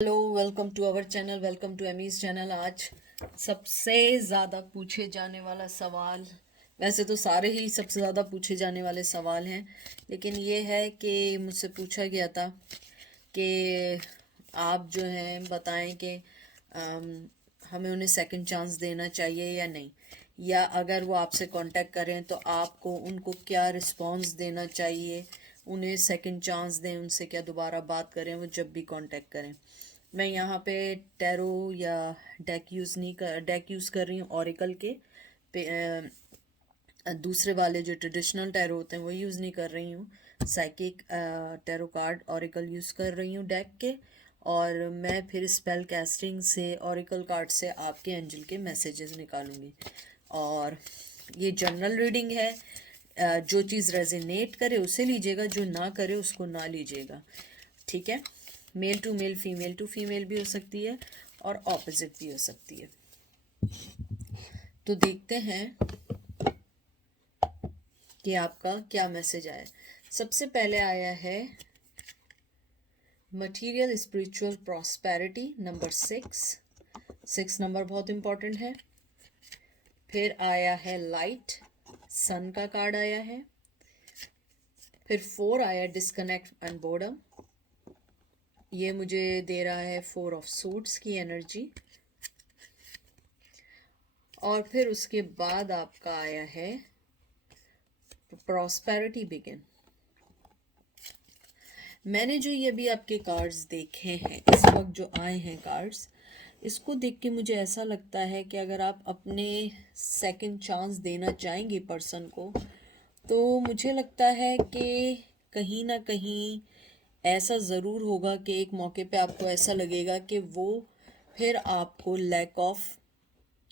Hello, welcome to our channel, welcome to Amy's channel. आज सबसे ज़्यादा पूछे जाने वाला सवाल, वैसे तो सारे ही सबसे ज़्यादा पूछे जाने वाले सवाल हैं, लेकिन ये है कि मुझसे पूछा गया था कि आप जो हैं बताएं कि हमें उन्हें सेकंड चांस देना चाहिए या नहीं, या अगर वो आपसे कांटेक्ट करें तो आपको उनको क्या रिस्पांस देना चाहिए, उन्हें सेकंड चांस दें, उनसे क्या दोबारा बात करें वो जब भी कांटेक्ट करें। मैं यहाँ पे टैरो या डेक यूज़ नहीं कर डेक यूज़ कर रही हूँ ओरेकल के पे, दूसरे वाले जो ट्रेडिशनल टैरो होते हैं वो यूज़ नहीं कर रही हूँ। Psychic tarot card Oracle use कर रही हूँ डेक के, और मैं फिर स्पेल कैस्टिंग से ओरेकल कार्ड से आपके एंजल के मैसेजेस निकालूंगी। और ये जनरल रीडिंग है, जो चीज़ रेजिनेट करे उसे लीजिएगा, जो ना करे उसको ना लीजिएगा, ठीक है। Male to male, female to female भी हो सकती है और ऑपोजिट भी हो सकती है। तो देखते हैं कि आपका क्या मैसेज आया। सबसे पहले आया है material spiritual prosperity number 6 number बहुत इंपॉर्टेंट है। फिर आया है लाइट, सन का कार्ड आया है। फिर 4 आया डिस्कनेक्ट एंड बोर्डम, ये मुझे दे रहा है 4 ऑफ सूट्स की एनर्जी। और फिर उसके बाद आपका आया है प्रॉस्पेरिटी बिगिन। मैंने जो ये अभी आपके कार्ड्स देखे हैं, इस वक्त जो आए हैं कार्ड्स, इसको देख के मुझे ऐसा लगता है कि अगर आप अपने सेकंड चांस देना चाहेंगे पर्सन को, तो मुझे लगता है कि कहीं ना कहीं ऐसा ज़रूर होगा कि एक मौके पे आपको ऐसा लगेगा कि वो फिर आपको लैक ऑफ,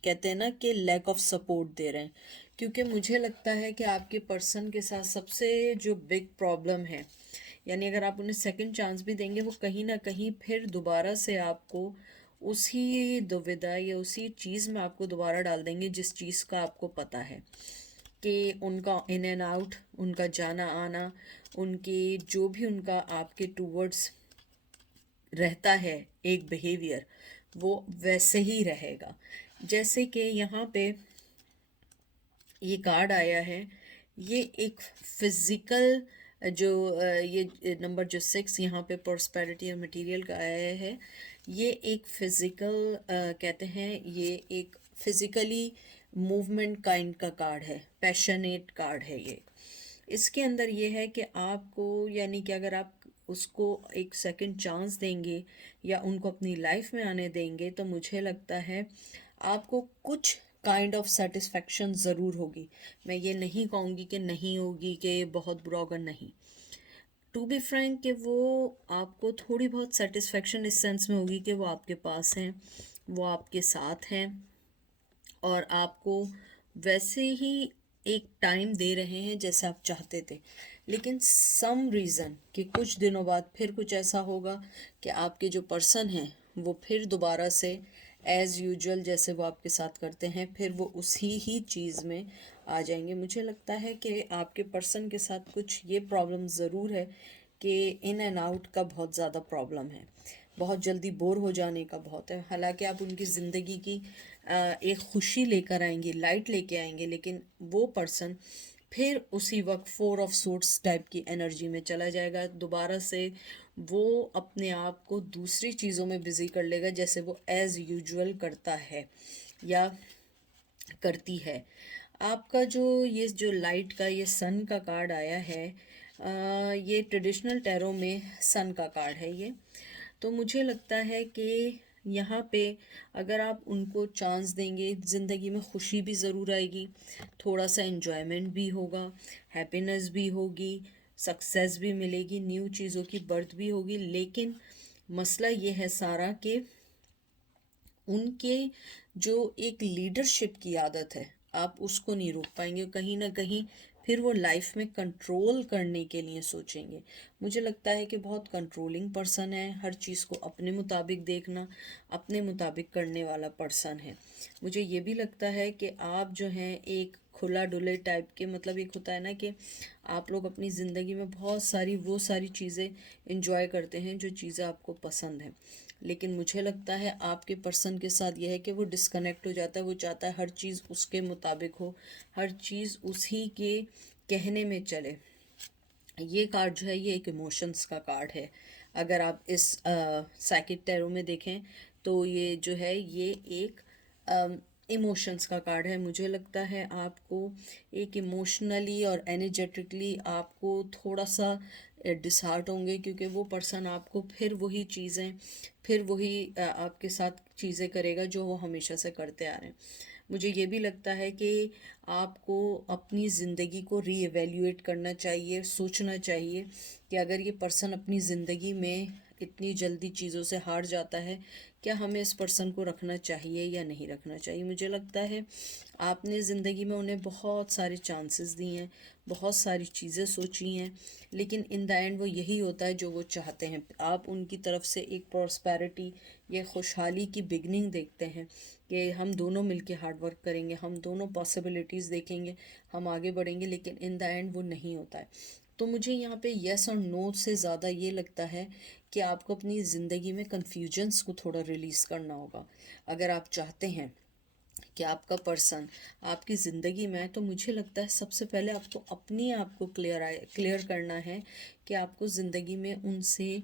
कहते हैं ना कि लैक ऑफ सपोर्ट दे रहे हैं। क्योंकि मुझे लगता है कि आपके पर्सन के साथ सबसे जो बिग प्रॉब्लम है, यानी अगर आप उन्हें सेकंड चांस भी देंगे, वो कहीं ना कहीं फिर दोबारा से आपको उसी दुविधा या उसी चीज़ में आपको दोबारा डाल देंगे जिस चीज़ का आपको पता है कि उनका इन एंड आउट, उनका जाना आना, उनके जो भी उनका आपके टूवर्ड्स रहता है एक बिहेवियर, वो वैसे ही रहेगा। जैसे कि यहाँ पे ये कार्ड आया है, ये एक फिजिकल जो ये नंबर जो 6 यहाँ पे प्रॉस्पेरिटी और मटेरियल का आया है, ये एक फिजिकल, कहते हैं ये एक फिजिकली मूवमेंट काइंड का कार्ड है, पैशनेट कार्ड है ये। इसके अंदर ये है कि आपको, यानी कि अगर आप उसको एक सेकंड चांस देंगे या उनको अपनी लाइफ में आने देंगे, तो मुझे लगता है आपको कुछ काइंड ऑफ सेटिस्फेक्शन ज़रूर होगी। मैं ये नहीं कहूँगी कि नहीं होगी, कि ये बहुत बुरा होगा, नहीं। टू बी फ्रैंक कि वो आपको थोड़ी बहुत सेटिस्फेक्शन इस सेंस में होगी कि वो आपके पास हैं, वो आपके साथ हैं, और आपको वैसे ही एक टाइम दे रहे हैं जैसे आप चाहते थे। लेकिन सम रीज़न कि कुछ दिनों बाद फिर कुछ ऐसा होगा कि आपके जो पर्सन हैं वो फिर दोबारा से एज़ यूजुअल जैसे वो आपके साथ करते हैं, फिर वो उसी ही चीज़ में आ जाएंगे। मुझे लगता है कि आपके पर्सन के साथ कुछ ये प्रॉब्लम ज़रूर है कि इन एंड आउट का बहुत ज़्यादा प्रॉब्लम है, बहुत जल्दी बोर हो जाने का बहुत है। हालांकि आप उनकी ज़िंदगी की एक खुशी लेकर आएंगे, लाइट लेके आएंगे, लेकिन वो पर्सन फिर उसी वक्त 4 ऑफ सोर्ट्स टाइप की एनर्जी में चला जाएगा। दोबारा से वो अपने आप को दूसरी चीज़ों में बिज़ी कर लेगा जैसे वो एज़ यूजुअल करता है या करती है। आपका जो लाइट का ये सन का कार्ड आया है, ये ट्रेडिशनल टैरो में सन का कार्ड है ये। तो मुझे लगता है कि यहाँ पे अगर आप उनको चांस देंगे, ज़िंदगी में खुशी भी ज़रूर आएगी, थोड़ा सा इन्जॉयमेंट भी होगा, हैप्पीनेस भी होगी, सक्सेस भी मिलेगी, न्यू चीज़ों की बर्थ भी होगी। लेकिन मसला ये है सारा कि उनके जो एक लीडरशिप की आदत है, आप उसको नहीं रोक पाएंगे। कहीं ना कहीं फिर वो लाइफ में कंट्रोल करने के लिए सोचेंगे। मुझे लगता है कि बहुत कंट्रोलिंग पर्सन है, हर चीज़ को अपने मुताबिक देखना, अपने मुताबिक करने वाला पर्सन है। मुझे ये भी लगता है कि आप जो हैं एक खुला डुले टाइप के, मतलब एक होता है ना कि आप लोग अपनी ज़िंदगी में बहुत सारी वो सारी चीज़ें इंजॉय करते हैं जो चीज़ें आपको पसंद हैं। लेकिन मुझे लगता है आपके पर्सन के साथ यह है कि वो डिस्कनेक्ट हो जाता है, वो चाहता है हर चीज़ उसके मुताबिक हो, हर चीज़ उसी के कहने में चले। ये कार्ड जो है ये एक इमोशंस का कार्ड है। अगर आप इस साइकिक टैरो में देखें तो ये जो है ये एक इमोशंस का कार्ड है। मुझे लगता है आपको एक इमोशनली और एनर्जेटिकली आपको थोड़ा सा डिसहार्ट होंगे, क्योंकि वो पर्सन आपको फिर वही चीज़ें, फिर वही आपके साथ चीज़ें करेगा जो वो हमेशा से करते आ रहे हैं। मुझे ये भी लगता है कि आपको अपनी ज़िंदगी को रीएवैल्यूएट करना चाहिए, सोचना चाहिए कि अगर ये पर्सन अपनी ज़िंदगी में इतनी जल्दी चीज़ों से हार जाता है, क्या हमें इस पर्सन को रखना चाहिए या नहीं रखना चाहिए। मुझे लगता है आपने ज़िंदगी में उन्हें बहुत सारे चांसेस दिए हैं, बहुत सारी चीज़ें सोची हैं, लेकिन इन द एंड वो यही होता है जो वो चाहते हैं। आप उनकी तरफ से एक प्रॉस्पेरिटी या खुशहाली की बिगनिंग देखते हैं कि हम दोनों मिलके हार्ड वर्क करेंगे, हम दोनों पॉसिबिलिटीज़ देखेंगे, हम आगे बढ़ेंगे, लेकिन इन द एंड वो नहीं होता है। तो मुझे यहाँ पे येस और नो से ज़्यादा ये लगता है कि आपको अपनी ज़िंदगी में कन्फ्यूजन्स को थोड़ा रिलीज़ करना होगा। अगर आप चाहते हैं कि आपका पर्सन आपकी ज़िंदगी में है, तो मुझे लगता है सबसे पहले आपको अपने आप को क्लियर करना है कि आपको ज़िंदगी में उनसे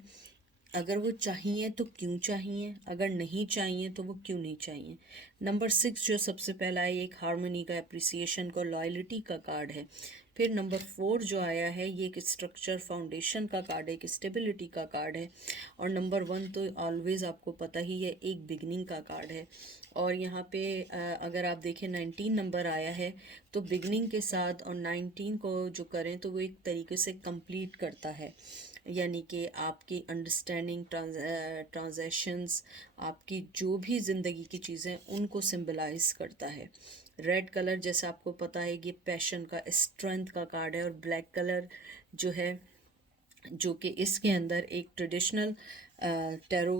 अगर वो चाहिए तो क्यों चाहिए, अगर नहीं चाहिए तो वो क्यों नहीं चाहिए। नंबर 6 जो सबसे पहला है, एक हार्मनी का, अप्रिसिएशन का, लॉयल्टी का कार्ड है। फिर नंबर 4 जो आया है ये एक स्ट्रक्चर फाउंडेशन का कार्ड है, एक स्टेबिलिटी का कार्ड है। और नंबर 1 तो ऑलवेज़ आपको पता ही है एक बिगनिंग का कार्ड है। और यहाँ पे अगर आप देखें 19 नंबर आया है, तो बिगनिंग के साथ और 19 को जो करें तो वो एक तरीके से कंप्लीट करता है, यानी कि आपकी अंडरस्टैंडिंग, ट्रांजैक्शंस, आपकी जो भी ज़िंदगी की चीज़ें उनको सिंबलाइज करता है। रेड कलर जैसे आपको पता है ये पैशन का, स्ट्रेंथ का कार्ड है। और ब्लैक कलर जो है, जो कि इसके अंदर एक ट्रेडिशनल टैरो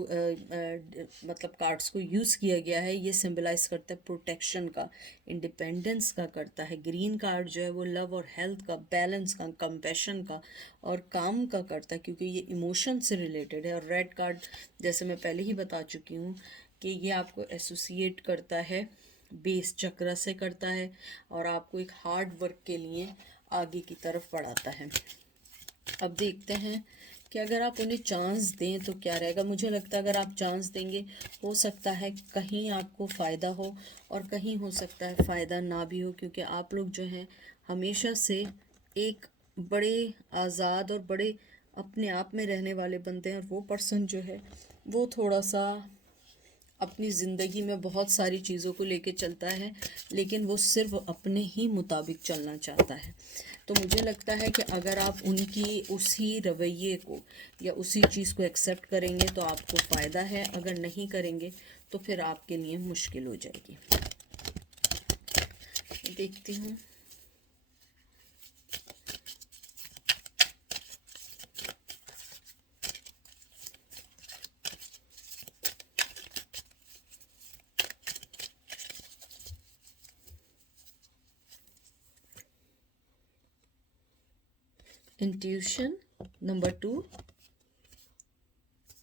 मतलब कार्ड्स को यूज़ किया गया है, ये सिंबलाइज करता है प्रोटेक्शन का, इंडिपेंडेंस का करता है। ग्रीन कार्ड जो है वो लव और हेल्थ का, बैलेंस का, कंपैशन का और काम का करता है, क्योंकि ये इमोशन से रिलेटेड है। और रेड कार्ड जैसे मैं पहले ही बता चुकी हूँ कि ये आपको एसोसिएट करता है बेस चक्र से करता है, और आपको एक हार्ड वर्क के लिए आगे की तरफ बढ़ाता है। अब देखते हैं कि अगर आप उन्हें चांस दें तो क्या रहेगा। मुझे लगता है अगर आप चांस देंगे, हो सकता है कहीं आपको फ़ायदा हो और कहीं हो सकता है फ़ायदा ना भी हो, क्योंकि आप लोग जो हैं हमेशा से एक बड़े आज़ाद और बड़े अपने आप में रहने वाले बनते हैं। और वो पर्सन जो है वो थोड़ा सा अपनी ज़िंदगी में बहुत सारी चीज़ों को लेके चलता है, लेकिन वो सिर्फ अपने ही मुताबिक चलना चाहता है। तो मुझे लगता है कि अगर आप उनकी उसी रवैये को या उसी चीज़ को एक्सेप्ट करेंगे तो आपको फ़ायदा है, अगर नहीं करेंगे तो फिर आपके लिए मुश्किल हो जाएगी। देखती हूँ। Intuition number 2,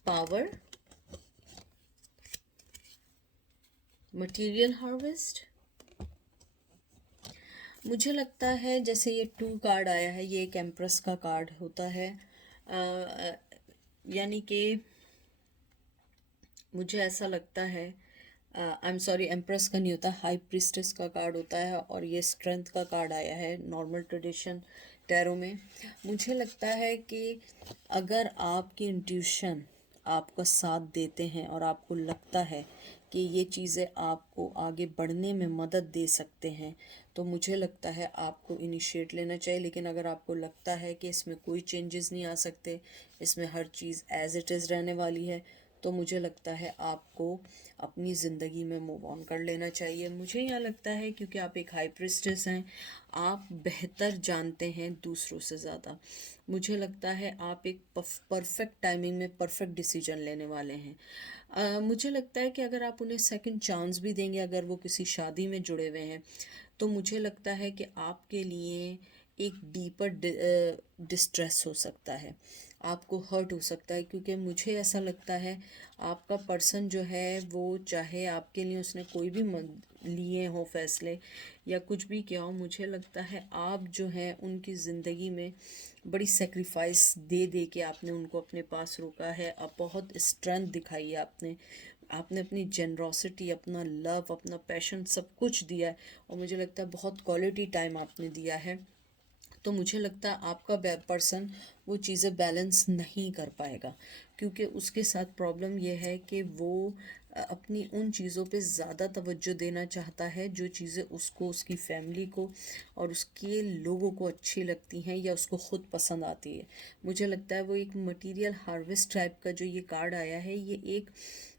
power, material harvest. मुझे लगता है जैसे ये 2 कार्ड आया है, ये एक एम्प्रेस का कार्ड होता है, यानी कि मुझे ऐसा लगता है, आई एम सॉरी, एम्प्रेस का नहीं होता, हाई प्रिस्टेस का कार्ड होता है। और ये स्ट्रेंथ का कार्ड आया है नॉर्मल ट्रेडिशन टैरो में। मुझे लगता है कि अगर आपकी इंट्यूशन आपका साथ देते हैं और आपको लगता है कि ये चीज़ें आपको आगे बढ़ने में मदद दे सकते हैं, तो मुझे लगता है आपको इनिशिएट लेना चाहिए। लेकिन अगर आपको लगता है कि इसमें कोई चेंजेस नहीं आ सकते, इसमें हर चीज़ एज़ इट इज़ रहने वाली है, तो मुझे लगता है आपको अपनी ज़िंदगी में मूव ऑन कर लेना चाहिए। मुझे यहाँ लगता है क्योंकि आप एक हाई प्रिस्टेस हैं, आप बेहतर जानते हैं दूसरों से ज़्यादा। मुझे लगता है आप एक परफेक्ट टाइमिंग में परफेक्ट डिसीजन लेने वाले हैं। मुझे लगता है कि अगर आप उन्हें सेकंड चांस भी देंगे, अगर वो किसी शादी में जुड़े हुए हैं, तो मुझे लगता है कि आपके लिए एक डीपर डिस्ट्रेस हो सकता है, आपको हर्ट हो सकता है, क्योंकि मुझे ऐसा लगता है आपका पर्सन जो है वो, चाहे आपके लिए उसने कोई भी लिए हो फैसले या कुछ भी किया हो, मुझे लगता है आप जो हैं उनकी ज़िंदगी में बड़ी सेक्रीफाइस दे दे के आपने उनको अपने पास रोका है। अब बहुत स्ट्रेंथ दिखाई है आपने, आपने अपनी जेनरोसिटी, अपना लव, अपना पैशन सब कुछ दिया है, और मुझे लगता है बहुत क्वालिटी टाइम आपने दिया है। तो मुझे लगता है आपका पर्सन वो चीज़ें बैलेंस नहीं कर पाएगा, क्योंकि उसके साथ प्रॉब्लम यह है कि वो अपनी उन चीज़ों पे ज़्यादा तवज्जो देना चाहता है जो चीज़ें उसको, उसकी फैमिली को और उसके लोगों को अच्छी लगती हैं या उसको ख़ुद पसंद आती है। मुझे लगता है वो एक मटेरियल हार्वेस्ट टाइप का जो ये कार्ड आया है, ये एक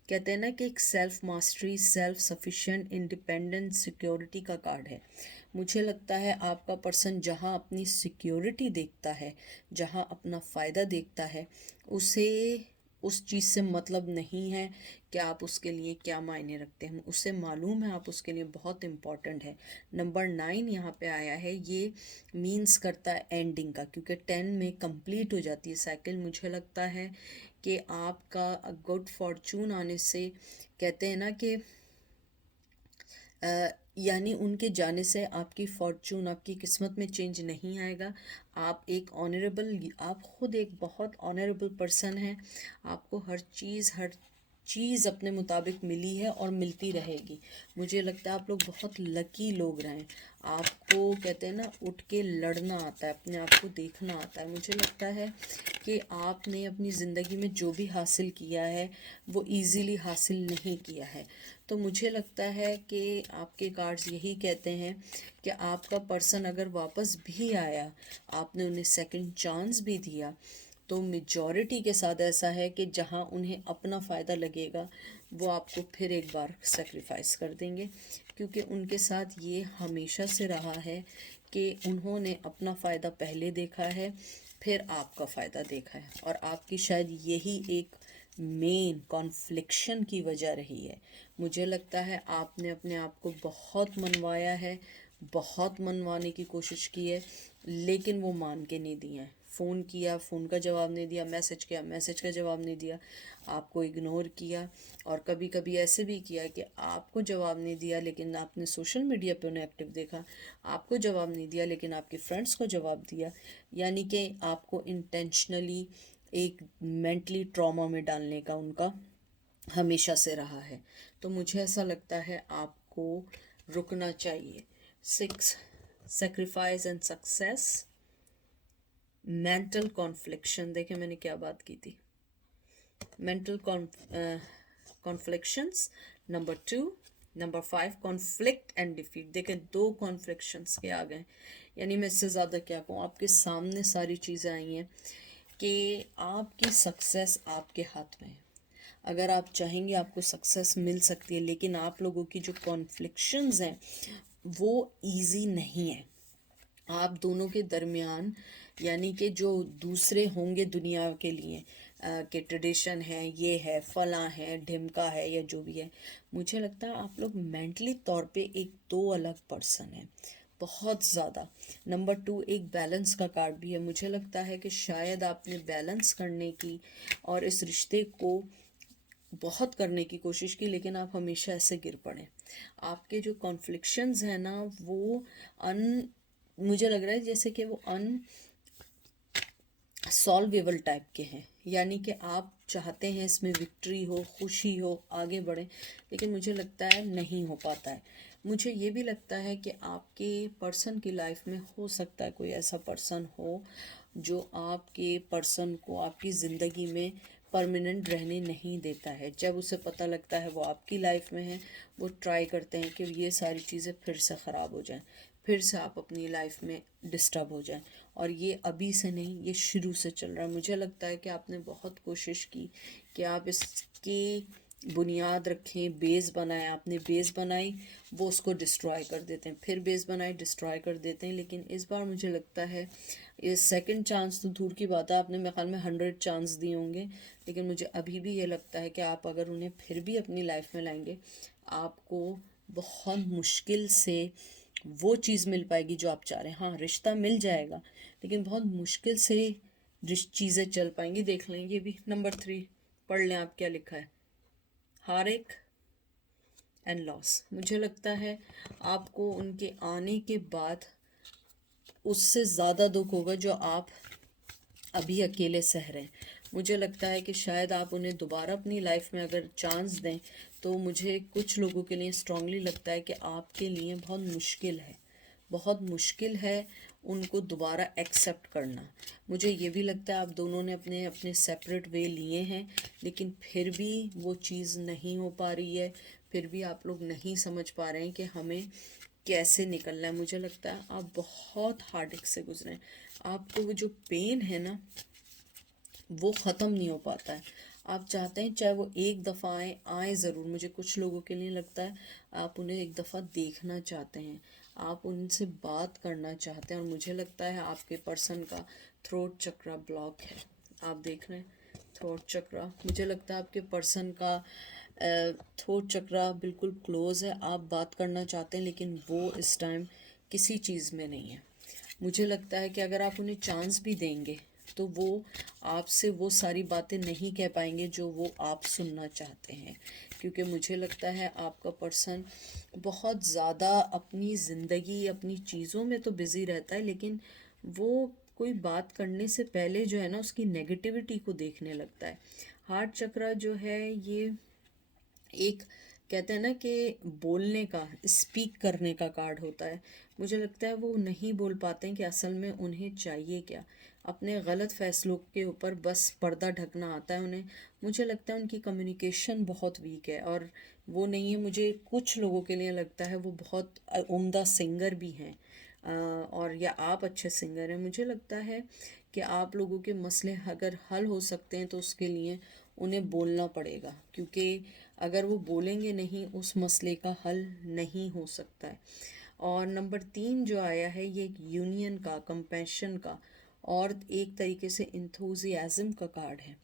कहते हैं ना कि एक self mastery, self sufficient, independent, security का कार्ड है। मुझे लगता है आपका पर्सन जहाँ अपनी सिक्योरिटी देखता है, जहाँ अपना फ़ायदा देखता है, उसे उस चीज़ से मतलब नहीं है कि आप उसके लिए क्या मायने रखते हैं। उसे मालूम है आप उसके लिए बहुत इम्पॉर्टेंट है। नंबर 9 यहाँ पे आया है, ये मीन्स करता है एंडिंग का, क्योंकि 10 में कंप्लीट हो जाती है साइकिल। मुझे लगता है कि आपका गुड फॉर्चून आने से, कहते हैं ना कि यानी उनके जाने से आपकी फॉर्चून, आपकी किस्मत में चेंज नहीं आएगा। आप एक ऑनरेबल, आप खुद एक बहुत ऑनरेबल पर्सन हैं। आपको हर चीज़ अपने मुताबिक मिली है और मिलती रहेगी। मुझे लगता है आप लोग बहुत लकी लोग रहे हैं। आपको कहते हैं ना, उठ के लड़ना आता है, अपने आप को देखना आता है। मुझे लगता है कि आपने अपनी ज़िंदगी में जो भी हासिल किया है वो इजीली हासिल नहीं किया है। तो मुझे लगता है कि आपके कार्ड्स यही कहते हैं कि आपका पर्सन अगर वापस भी आया, आपने उन्हें सेकंड चांस भी दिया, तो मेजॉरिटी के साथ ऐसा है कि जहां उन्हें अपना फ़ायदा लगेगा वो आपको फिर एक बार सेक्रीफाइस कर देंगे, क्योंकि उनके साथ ये हमेशा से रहा है कि उन्होंने अपना फ़ायदा पहले देखा है, फिर आपका फ़ायदा देखा है, और आपकी शायद यही एक मेन कॉन्फ्लिक्शन की वजह रही है। मुझे लगता है आपने अपने आप को बहुत मनवाया है, बहुत मनवाने की कोशिश की है, लेकिन वो मान के नहीं दिए हैं। फ़ोन किया, फ़ोन का जवाब नहीं दिया, मैसेज किया, मैसेज का जवाब नहीं दिया, आपको इग्नोर किया, और कभी कभी ऐसे भी किया कि आपको जवाब नहीं दिया लेकिन आपने सोशल मीडिया पे उन्हें एक्टिव देखा, आपको जवाब नहीं दिया लेकिन आपके फ्रेंड्स को जवाब दिया। यानी कि आपको इंटेंशनली एक मेंटली ट्रॉमा में डालने का उनका हमेशा से रहा है। तो मुझे ऐसा लगता है आपको रुकना चाहिए। 6 sacrifice and success, mental confliction, देखें मैंने क्या बात की थी, mental conflictions. Number 2, number 5 conflict and defeat. देखें 2 कॉन्फ्लिक्शंस के आ गए, यानी मैं इससे ज़्यादा क्या कहूँ, आपके सामने सारी चीज़ें आई हैं कि आपकी सक्सेस आपके हाथ में है। अगर आप चाहेंगे आपको सक्सेस मिल सकती है, लेकिन आप लोगों की जो कॉन्फ्लिक्शंस हैं वो इजी नहीं है। आप दोनों के दरमियान, यानी कि जो दूसरे होंगे दुनिया के लिए कि ट्रेडिशन है, ये है, फला है, ढिमका है, या जो भी है, मुझे लगता है आप लोग मेंटली तौर पे एक दो अलग पर्सन हैं, बहुत ज़्यादा। नंबर 2 एक बैलेंस का कार्ड भी है। मुझे लगता है कि शायद आपने बैलेंस करने की और इस रिश्ते को बहुत करने की कोशिश की, लेकिन आप हमेशा ऐसे गिर पड़े। आपके जो कॉन्फ्लिक्शंस हैं ना, वो मुझे लग रहा है जैसे कि वो सॉल्वेबल टाइप के हैं, यानी कि आप चाहते हैं इसमें विक्ट्री हो, खुशी हो, आगे बढ़े, लेकिन मुझे लगता है नहीं हो पाता है। मुझे ये भी लगता है कि आपके पर्सन की लाइफ में हो सकता है कोई ऐसा पर्सन हो जो आपके पर्सन को आपकी ज़िंदगी में परमानेंट रहने नहीं देता है। जब उसे पता लगता है वो आपकी लाइफ में है, वो ट्राई करते हैं कि ये सारी चीज़ें फिर से ख़राब हो जाएं, फिर से आप अपनी लाइफ में डिस्टर्ब हो जाएं। और ये अभी से नहीं, ये शुरू से चल रहा है। मुझे लगता है कि आपने बहुत कोशिश की कि आप इसकी बुनियाद रखें, बेस बनाएं, आपने बेस बनाई, वो उसको डिस्ट्रॉय कर देते हैं, फिर बेस बनाए, डिस्ट्रॉय कर देते हैं। लेकिन इस बार मुझे लगता है ये सेकंड चांस तो दूर की बात है, आपने मेरे ख्याल में 100 चांस दिए होंगे, लेकिन मुझे अभी भी ये लगता है कि आप अगर उन्हें फिर भी अपनी लाइफ में लाएंगे, आपको बहुत मुश्किल से वो चीज़ मिल पाएगी जो आप चाह रहे हैं। हाँ, रिश्ता मिल जाएगा, लेकिन बहुत मुश्किल से चीज़ें चल पाएंगी। देख लें ये भी नंबर 3, पढ़ लें आप क्या लिखा है। हार एक एंड लॉस। मुझे लगता है आपको उनके आने के बाद उससे ज़्यादा दुख होगा जो आप अभी अकेले सह रहे हैं। मुझे लगता है कि शायद आप उन्हें दोबारा अपनी लाइफ में अगर चांस दें, तो मुझे कुछ लोगों के लिए स्ट्रांगली लगता है कि आपके लिए बहुत मुश्किल है, बहुत मुश्किल है उनको दोबारा एक्सेप्ट करना। मुझे ये भी लगता है आप दोनों ने अपने अपने सेपरेट वे लिए हैं, लेकिन फिर भी वो चीज़ नहीं हो पा रही है, फिर भी आप लोग नहीं समझ पा रहे हैं कि हमें कैसे निकलना है। मुझे लगता है आप बहुत हार्ड से गुजरे हैं। आपको वो जो पेन है ना, वो ख़त्म नहीं हो पाता है। आप चाहते हैं चाहे वो एक दफ़ा आए ज़रूर। मुझे कुछ लोगों के लिए लगता है आप उन्हें एक दफ़ा देखना चाहते हैं, आप उनसे बात करना चाहते हैं। और मुझे लगता है आपके पर्सन का थ्रोट चक्रा ब्लॉक है। आप देख रहे हैं थ्रोट चक्रा, मुझे लगता है आपके पर्सन का थ्रोट चक्रा बिल्कुल क्लोज है। आप बात करना चाहते हैं, लेकिन वो इस टाइम किसी चीज़ में नहीं है। मुझे लगता है कि अगर आप उन्हें चांस भी देंगे, तो वो आपसे वो सारी बातें नहीं कह पाएंगे जो वो आप सुनना चाहते हैं। क्योंकि मुझे लगता है आपका पर्सन बहुत ज़्यादा अपनी ज़िंदगी, अपनी चीज़ों में तो बिज़ी रहता है, लेकिन वो कोई बात करने से पहले जो है ना, उसकी नेगेटिविटी को देखने लगता है। हार्ट चक्रा जो है ये एक, कहते हैं ना कि बोलने का, स्पीक करने का कार्ड होता है। मुझे लगता है वो नहीं बोल पाते हैं कि असल में उन्हें चाहिए क्या। अपने गलत फैसलों के ऊपर बस पर्दा ढकना आता है उन्हें। मुझे लगता है उनकी कम्युनिकेशन बहुत वीक है, और वो नहीं है। मुझे कुछ लोगों के लिए लगता है वो बहुत उम्दा सिंगर भी हैं, और या आप अच्छे सिंगर हैं। मुझे लगता है कि आप लोगों के मसले अगर हल हो सकते हैं, तो उसके लिए उन्हें बोलना पड़ेगा, क्योंकि अगर वो बोलेंगे नहीं, उस मसले का हल नहीं हो सकता है। और नंबर 3 जो आया है, ये एक यूनियन का, कंपैशन का, और एक तरीके से इंथुजियाज्म का कार्ड है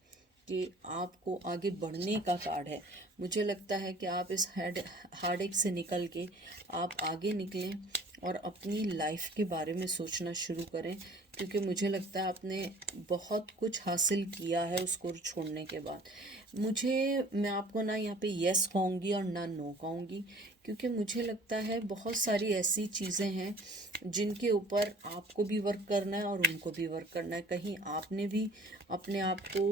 कि आपको आगे बढ़ने का कार्ड है। मुझे लगता है कि आप इस हार्ड एक से निकल के आप आगे निकलें और अपनी लाइफ के बारे में सोचना शुरू करें, क्योंकि मुझे लगता है आपने बहुत कुछ हासिल किया है उसको छोड़ने के बाद। मैं आपको ना यहाँ पे यस कहूँगी और ना नो कहूँगी, क्योंकि मुझे लगता है बहुत सारी ऐसी चीज़ें हैं जिनके ऊपर आपको भी वर्क करना है और उनको भी वर्क करना है। कहीं आपने भी अपने आप को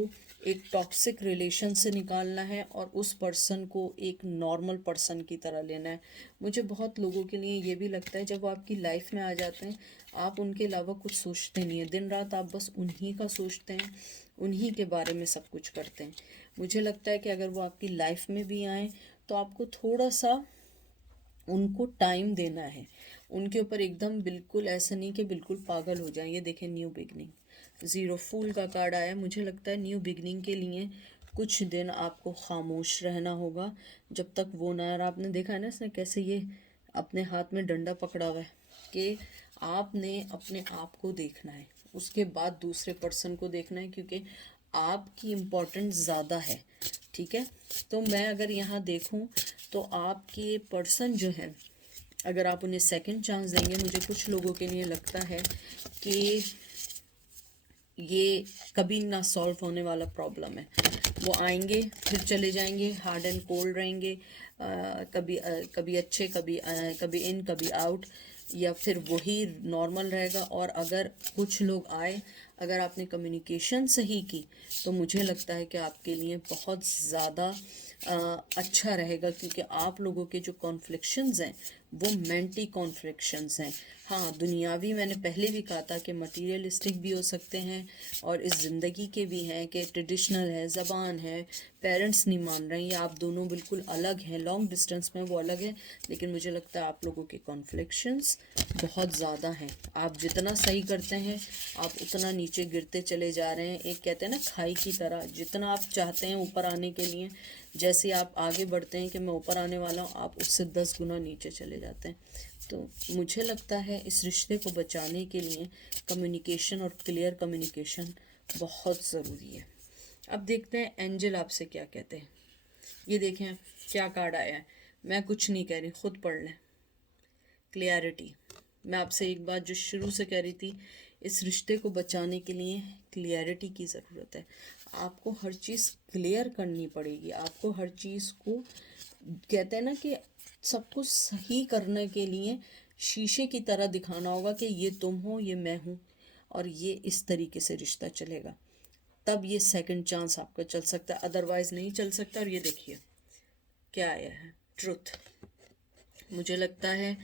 एक टॉक्सिक रिलेशन से निकालना है और उस पर्सन को एक नॉर्मल पर्सन की तरह लेना है। मुझे बहुत लोगों के लिए ये भी लगता है, जब वो आपकी लाइफ में आ जाते हैं, आप उनके अलावा कुछ सोचते नहीं हैं। दिन रात आप बस उन्हीं का सोचते हैं, उन्हीं के बारे में सब कुछ करते हैं। मुझे लगता है कि अगर वो आपकी लाइफ में भी आए, तो आपको थोड़ा सा उनको टाइम देना है। उनके ऊपर एकदम बिल्कुल ऐसा नहीं कि बिल्कुल पागल हो जाए। ये देखें न्यू बिगनिंग, ज़ीरो फूल का कार्ड आया। मुझे लगता है न्यू बिगनिंग के लिए कुछ दिन आपको खामोश रहना होगा जब तक वो ना। और आपने देखा है ना इसने कैसे ये अपने हाथ में डंडा पकड़ा हुआ है, कि आपने अपने आप को देखना है, उसके बाद दूसरे पर्सन को देखना है, क्योंकि आपकी इम्पोर्टेंस ज़्यादा है। ठीक है, तो मैं अगर यहाँ देखूँ, तो आपके पर्सन जो है, अगर आप उन्हें सेकंड चांस देंगे, मुझे कुछ लोगों के लिए लगता है कि ये कभी ना सॉल्व होने वाला प्रॉब्लम है। वो आएंगे फिर चले जाएंगे, हार्ड एंड कोल्ड रहेंगे, कभी अच्छे, कभी इन, कभी आउट, या फिर वही नॉर्मल रहेगा। और अगर कुछ लोग आए, अगर आपने कम्युनिकेशन सही की, तो मुझे लगता है कि आपके लिए बहुत ज़्यादा अच्छा रहेगा, क्योंकि आप लोगों के जो कॉन्फ्लिक्शंस हैं वो मेंटी कॉन्फ्लिक्शंस हैं। हाँ, दुनियावी मैंने पहले भी कहा था कि मटीरियलिस्टिक भी हो सकते हैं, और इस ज़िंदगी के भी हैं कि ट्रेडिशनल है, ज़बान है, पेरेंट्स नहीं मान रहे हैं, या आप दोनों बिल्कुल अलग हैं, लॉन्ग डिस्टेंस में वो अलग है। लेकिन मुझे लगता है आप लोगों के कॉन्फ्लिक्शंस बहुत ज़्यादा हैं। आप जितना सही करते हैं, आप उतना नीचे गिरते चले जा रहे हैं। एक कहते हैं ना खाई की तरह, जितना आप चाहते हैं ऊपर आने के लिए, जैसे आप आगे बढ़ते हैं कि मैं ऊपर आने वाला हूँ, आप उससे 10 गुना नीचे चले जाते हैं। तो मुझे लगता है इस रिश्ते को बचाने के लिए कम्युनिकेशन और क्लियर कम्युनिकेशन बहुत ज़रूरी है। अब देखते हैं एंजल आपसे क्या कहते हैं। ये देखें क्या कार्ड आया है। मैं कुछ नहीं कह रही, खुद पढ़ लें। क्लियरिटी, मैं आपसे एक बात जो शुरू से कह रही थी, इस रिश्ते को बचाने के लिए क्लियरिटी की ज़रूरत है। आपको हर चीज़ क्लियर करनी पड़ेगी, आपको हर चीज़ को, कहते हैं ना कि सब कुछ सही करने के लिए शीशे की तरह दिखाना होगा कि ये तुम हो, ये मैं हूँ, और ये इस तरीके से रिश्ता चलेगा, तब ये सेकंड चांस आपका चल सकता है, अदरवाइज़ नहीं चल सकता। और ये देखिए क्या आया है, ट्रुथ। मुझे लगता है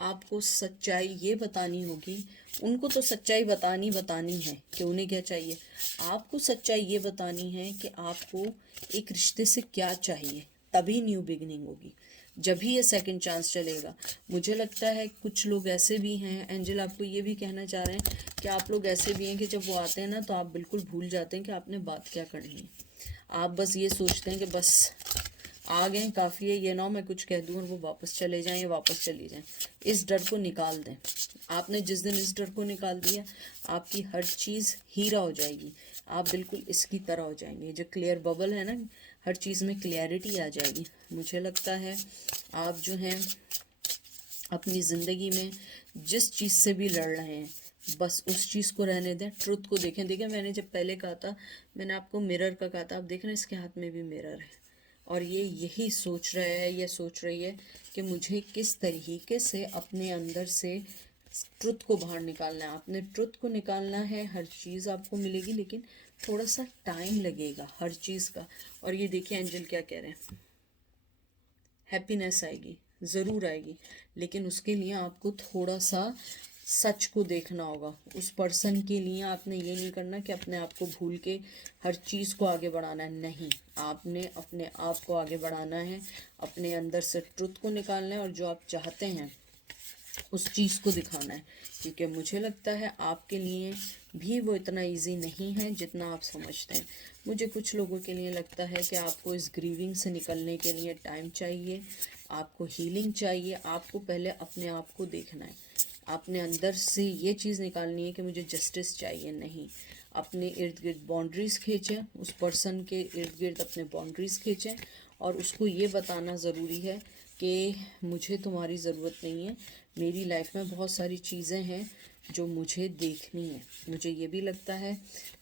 आपको सच्चाई ये बतानी होगी। उनको तो सच्चाई बतानी है कि उन्हें क्या चाहिए, आपको सच्चाई ये बतानी है कि आपको एक रिश्ते से क्या चाहिए, तभी न्यू बिगिनिंग होगी, जब ही ये सेकंड चांस चलेगा। मुझे लगता है कुछ लोग ऐसे भी हैं, एंजल आपको ये भी कहना चाह रहे हैं कि आप लोग ऐसे भी हैं कि जब वो आते हैं ना तो आप बिल्कुल भूल जाते हैं कि आपने बात क्या करनी है। आप बस ये सोचते हैं कि बस आ गए, काफ़ी है, ये ना हो मैं कुछ कह दूँ और वो वापस चले जाएं या वापस चली जाएं। इस डर को निकाल दें। आपने जिस दिन इस डर को निकाल दिया, आपकी हर चीज़ हीरा हो जाएगी, आप बिल्कुल इसकी तरह हो जाएंगे। जो क्लियर बबल है ना, हर चीज़ में क्लियरिटी आ जाएगी। मुझे लगता है आप जो हैं अपनी ज़िंदगी में जिस चीज़ से भी लड़ रहे हैं, बस उस चीज़ को रहने दें, ट्रुथ को देखें। देखिए मैंने जब पहले कहा था, मैंने आपको मिरर का कहा था, आप देख रहे हैं इसके हाथ में भी मिरर है, और ये यही सोच रहा है या सोच रही है कि मुझे किस तरीके से अपने अंदर से ट्रुथ को बाहर निकालना है। आपने ट्रुथ को निकालना है, हर चीज़ आपको मिलेगी, लेकिन थोड़ा सा टाइम लगेगा हर चीज़ का। और ये देखिए एंजल क्या कह रहे हैं, हैप्पीनेस आएगी, ज़रूर आएगी, लेकिन उसके लिए आपको थोड़ा सा सच को देखना होगा। उस पर्सन के लिए आपने ये नहीं करना कि अपने आप को भूल के हर चीज़ को आगे बढ़ाना है, नहीं, आपने अपने आप को आगे बढ़ाना है, अपने अंदर से ट्रुथ को निकालना है, और जो आप चाहते हैं उस चीज़ को दिखाना है। क्योंकि मुझे लगता है आपके लिए भी वो इतना इजी नहीं है जितना आप समझते हैं। मुझे कुछ लोगों के लिए लगता है कि आपको इस ग्रीविंग से निकलने के लिए टाइम चाहिए, आपको हीलिंग चाहिए, आपको पहले अपने आप को देखना है, अपने अंदर से ये चीज़ निकालनी है कि मुझे जस्टिस चाहिए। नहीं, अपने इर्द गिर्द बाउंड्रीज़ खींचें, उस पर्सन के इर्द गिर्द अपने बाउंड्रीज़ खींचें, और उसको ये बताना ज़रूरी है कि मुझे तुम्हारी ज़रूरत नहीं है, मेरी लाइफ में बहुत सारी चीज़ें हैं जो मुझे देखनी है। मुझे ये भी लगता है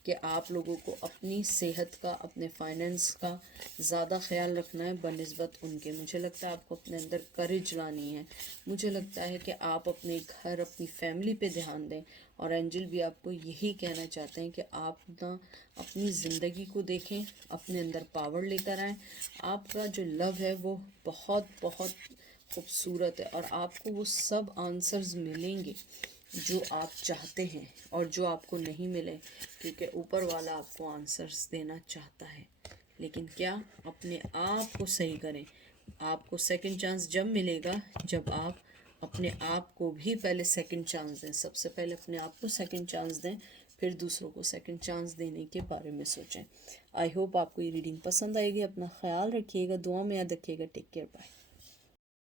कि आप लोगों को अपनी सेहत का, अपने फाइनेंस का ज़्यादा ख्याल रखना है बनिस्बत उनके। मुझे लगता है आपको अपने अंदर करेज लानी है। मुझे लगता है कि आप अपने घर, अपनी फैमिली पे ध्यान दें। और एंजल भी आपको यही कहना चाहते हैं कि आप ना अपनी ज़िंदगी को देखें, अपने अंदर पावर लेकर आएँ। आपका जो लव है वो बहुत बहुत खूबसूरत है, और आपको वो सब आंसर्स मिलेंगे जो आप चाहते हैं और जो आपको नहीं मिले, क्योंकि ऊपर वाला आपको आंसर्स देना चाहता है। लेकिन क्या, अपने आप को सही करें। आपको सेकंड चांस जब मिलेगा जब आप अपने आप को भी पहले सेकंड चांस दें। सबसे पहले अपने आप को सेकंड चांस दें, फिर दूसरों को सेकंड चांस देने के बारे में सोचें। आई होप आपको ये रीडिंग पसंद आएगी। अपना ख्याल रखिएगा, दुआ में याद रखिएगा। Take care, bye.